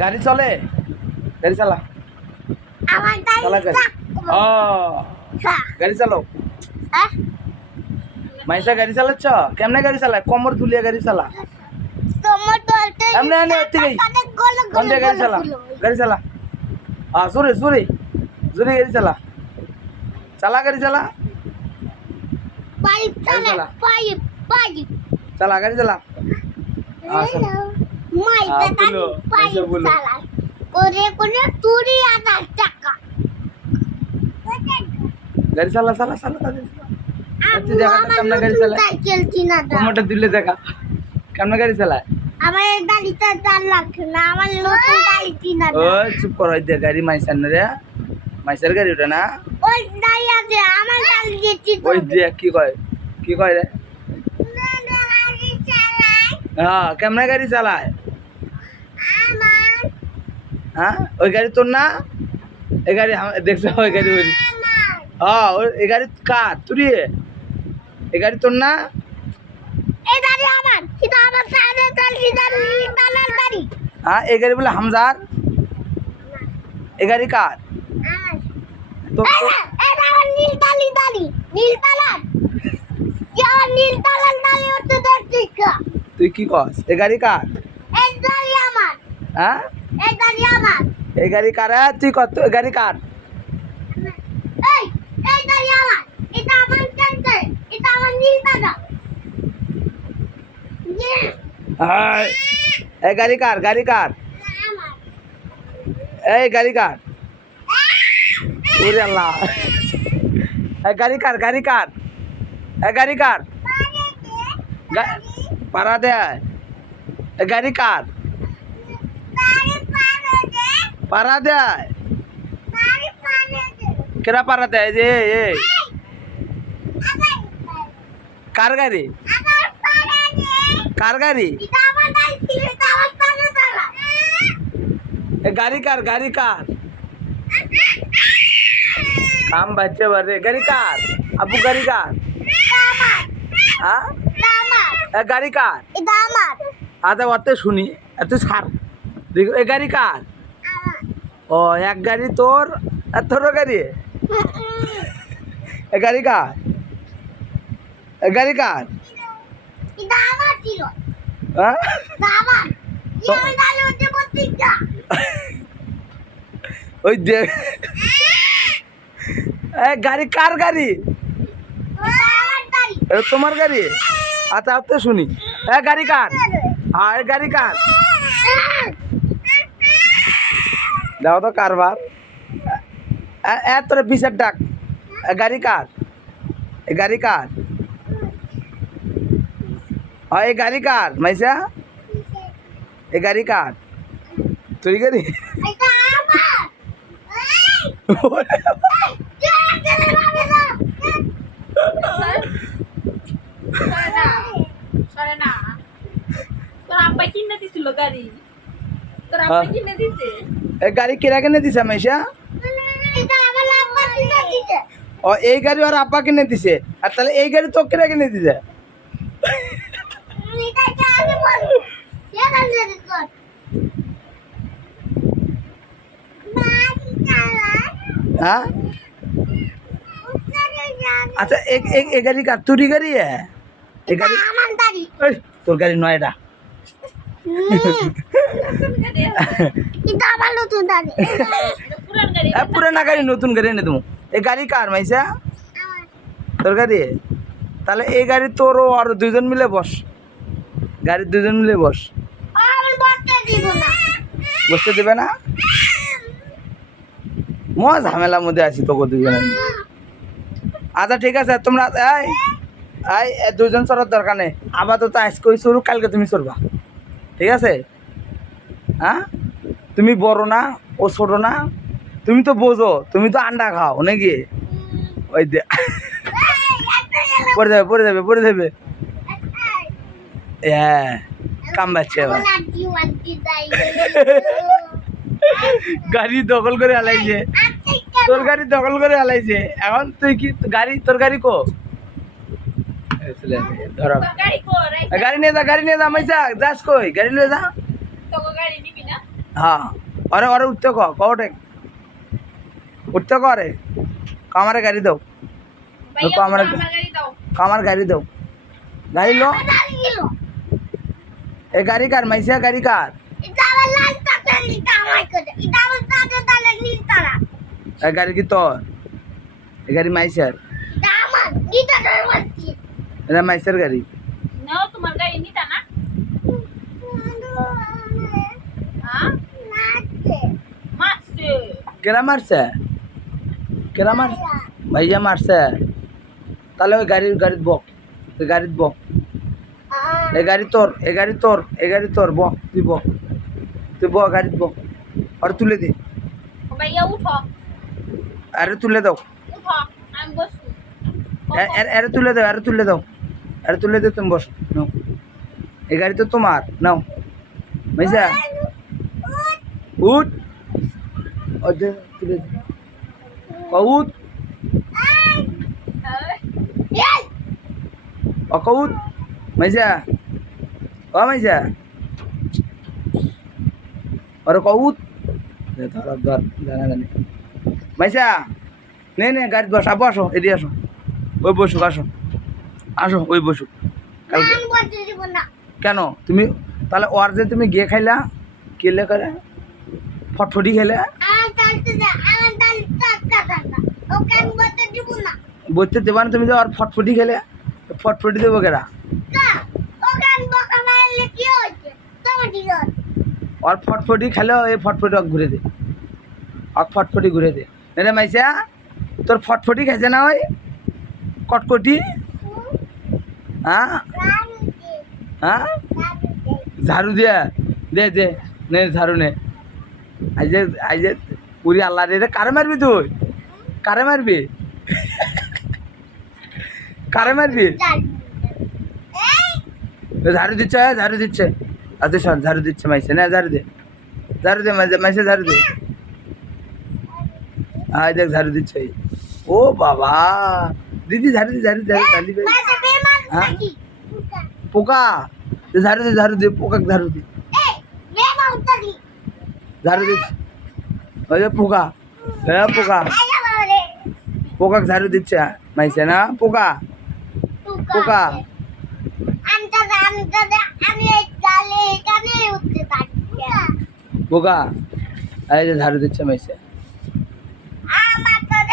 গাড়ি চলে, গাড়ি চালা, আমার চালা গাড়ি। ও গাড়ি চালাও। মাইসা গাড়ি চালাচ্ছ? কেমনে গাড়ি চালায়? কোমর দুলিয়া গাড়ি চালা। তোমার তো এমনি এনে থেকে কোন দিয়ে গাড়ি চালা? গাড়ি চালা। জোরে জোরে জোরে গাড়ি চালা, চালা গাড়ি চালা, পাইপ গাড়ি চালা চালা। পাইপ পাইপ চালা গাড়ি চালা। চালা। মাই বলো, পাইপ আচ্ছা বলো। চালা করে করে তুরি আদার টাকা গাড়ি চালা চালা চালা গাড়ি চালা। আচ্ছা দেখা তো কেমনে গাড়ি চালায়। সাইকেল কিনা দাও কোমরটা দিলে দেখা কেমনে গাড়ি চালায়। আমার এই গাড়িটা চার লাখ না আমার নতুন গাড়ি কিনা ও দাও চুপ কর, ওই দে গাড়ি মাইসার না রে, মাইসার গাড়ি ওটা না। ওই গাড়ি আছে আমার গাড়ি যেতে ওই দিয়ে কি কয়, কি কয় রে? হ্যাঁ কেমনে গাড়ি চালায়? আমার হ্যাঁ ওই গাড়ি তোর না? এই গাড়ি দেখছো? ওই গাড়ি ওই হ্যাঁ এই গাড়ি কার? তুই এই গাড়ি তোর না? এই গাড়ি আমার এটা আমার সামনে চালার গাড়ি হ্যাঁ এই গাড়ি বলে হামজার। এই গাড়ি কার? আমার তোর এটা আমার নীল তালি নীল তালার ইয়ার নীল তালার দালি হতে দেখছিস তুই কি কস? এই গাড়ি কার? এই গাড়ি আমার হ্যাঁ এই গাড়ি আমার এই গাড়ি কার? তুই কত? এই গাড়ি কার? এই এই গাড়ি আমার এটা আমার কাছে এটা আমার নীল তালা হ্যাঁ এই গাড়ি কার? গাড়ি কার? আমার এই গাড়ি কার? ওরে আল্লাহ, এই গাড়ি কার? গাড়ি কার? এই গাড়ি কার? পাড়া দেয়। এই গাড়ি কার? পাড়া দেয়। কেরা পাড়া দেয় যে? এই কার গাড়ি? কার গাড়ি? এই গাড়ি কার? গাড়ি কার? কাম বাচ্চা বারে গাড়ি কার? আবু গাড়ি কার? হ্যাঁ এই গাড়ি কার? আচ্ছা অত শুনি, এত সার দেখো। এই গাড়ি কার? ও এক গাড়ি তোর আর তোর গাড়ি। এই গাড়ি কার? এই গাড়ি কার? হ্যাঁ ওই দে। এই গাড়ি কার গাড়ি? এটা তোমার গাড়ি? আচ্ছা অত শুনি, এ গাড়ি কার? হ্যাঁ এই গাড়ি কার? দেখো তো কারবার তোর বিচার ডাক। গাড়ি কার? এই গাড়ি কার? হ্যাঁ এই গাড়ি কার? মাইসা এই গাড়ি কার? তুই গাড়ি? এই গাড়ি কেনা কিনে দিছে মাইসা? ও এই গাড়ি আর আব্বা কিনে দিছে, আর তাহলে এই গাড়ি তো কেনা কিনে দিছে? হ্যাঁ আচ্ছা এই গাড়ি কার? তুরি গাড়ি? এই গাড়ি এই, তোর গাড়ি নয় এটা। পুরানা গাড়ি নতুন গাড়ি এনে তুমি। এই গাড়ি কার মাইসা? তোর গাড়ি? তাহলে এই গাড়ি তোরও আর দুজন মিলে বস, গাড়ির দুজন মিলে বস। বসতে দেবে না? ঝামেলার মধ্যে আছি তোকে দুজনে। আচ্ছা ঠিক আছে, তোমরা এই দুজন চড়ার দরকার নেই, আপাতত আজকে চড়ু, কালকে তুমি চড়বা, ঠিক আছে? হ্যাঁ তুমি বড় না, ও ছোট না, তুমি তো বোঝো, তুমি তো আন্ডা খাও নাকি? ওই দে পড়ে যাবে পড়ে যাবে পড়ে যাবে। হ্যাঁ কাম বাচ্চা এবার গাড়ি দখল করে হালাইছে, তোর গাড়ি দখল করে হালাইছে। এখন তুই কি গাড়ি? তোর গাড়ি কো? ধরো গাড়ি নিয়ে যা, গাড়ি নিয়ে যা মাইসা, যাস কই? গাড়ি নিয়ে যা। হ্যাঁ অরে অরে উঠতে কটে উঠতে করে কামারে গাড়ি দাও ভাইয়া আমার- আমার গাড়ি দাও। কামার গাড়ি দাও গাড়ি লো দাঁড়িয়ে গেল এ গাড়ি কার মাইসা গাড়ি কার এটা আমার লাল তালা এটা আমার করে এটা আমার তালা নীল তালা এ গাড়ি কি তোর এ গাড়ি মাইসার এটা আমার এটা আমার কি এটা মাইসার গাড়ি নাও তোমার গাড়ি নিতা না? হ্যাঁ? মারছে। কেরা মারছে কেরা মারছে ভাইয়া মারছে তাহলে ওই গাড়িত বক ওই গাড়িত বক এ গাড়ি তোর এ গাড়ি তোর এ গাড়ি তোর ব তুই ব গাড়িত ব আর তুলে দে ভাইয়া উঠো, আরে তুলে দাও উঠো, আমি বসবো। আরে তুলে দাও আরে তুলে দাও আরে তুলে দে তুমি বসো নাও এই গাড়ি তো তোমার নাও মাইসা উঠ ও দে তুলে দে কউত ও কউত মাইসা ও মাইসা আরে কউত ধর ধর জানা জানি মাইসা নে নে গাড়ি বসা বসো এদিকে আসো ওই বসুক আসো আসো ওই বসুক কালকে আমি বলতে দিব না কেন তুমি তাহলে ওর যে তুমি গিয়ে খাইলা কেলে করে ফটফটি খেলে আমার তালতে দে আমার তালতে টাকা না ওকে আমি বলতে দিব না বলতে দেবা না তুমি যে ওর ফটফটি খেলে ফটফটি দেবো কেরা কা ওকে আমি বকা মারলে কি হইছে তোমার ঠিক আছে ওর ফটফটি খেলে এই ফটফটি ওকে ঘুরে দে ওকে ফটফটি ঘুরে দে রে মাইসা তোর ফটফটি খাইছে না ওই কটকটি হ্যাঁ হ্যাঁ ঝাড়ু দিয়া দে দে নে ঝাড়ু নে আইজে পুরি আল্লাহ রে কারে মারবি তুই কারে মারবি কারে মারবি ঝাড়ু দিচ্ছে ঝাড়ু দিচ্ছে আচ্ছা শোন ঝাড়ু দিচ্ছে মাইসে না ঝাড়ু দে মাইসে ঝাড়ু দে আয় দেখ ঝাড়ু দিচ্ছে ও বাবা দিদি ঝাড়ু দি ঝাড়ু ঝাড়ু ঝাড়ু দে মাঝে বেমান হ্যাঁ? নাকি পোকা ঝাড়ু দে পোকাকে ঝাড়ু দে এই বেমান তাকি ঝাড়ু দিচ্ছে ওই যে পোকা হ্যাঁ পোকা আয়া বাবারে পোকাকে ঝাড়ু দিচ্ছে মাইসে না পোকা পোকা আমি এই গালে এখানে উঠতে থাকি পোকা এই যে ঝাড়ু দিচ্ছে মাইসে